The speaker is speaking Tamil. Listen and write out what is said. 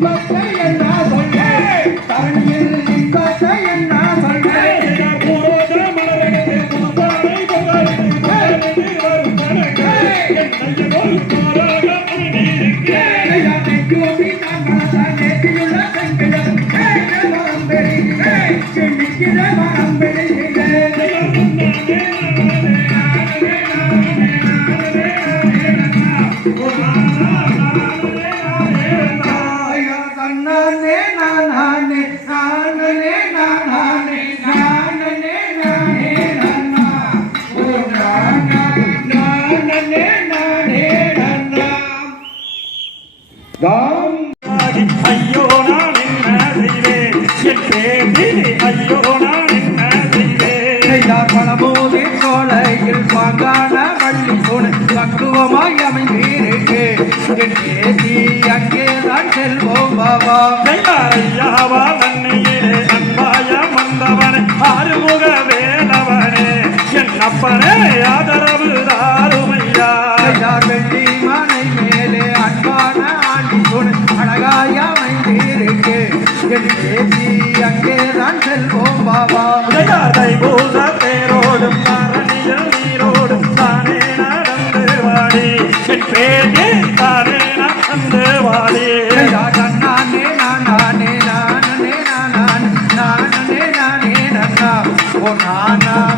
birthday. நானே நானே நானே நானே நானே நானா. ஓ நானா நானே நானே நானா. காம் ஐயோ நான் என்ன செய்வேன்? என் பேரிலே ஐயோ நான் என்ன செய்வேன்? செய்தார் பழமோதி சோலையில் பாங்கான வள்ளி துணை பக்குவமாய் அமைந்தீருக்கு என் பேசி அங்கேதான் செல்வோம் பாபா. ஐயாவா தன்னையிலே அன்பாய வந்தவனே ஆறுமுக வேலவனே. என் அப்பனே ஆதரவு தாருமையா. வெள்ளி மனை மேலே அன்பான ஆண்டி துணை அழகாய் அமைந்தீருக்கு. என் பேசி அங்கேதான் செல்வோம் பாபா. தைபூச தேரோடும் தாரணியில் நீரோடும் தானே நடந்து வாடி. என் வாடி નાના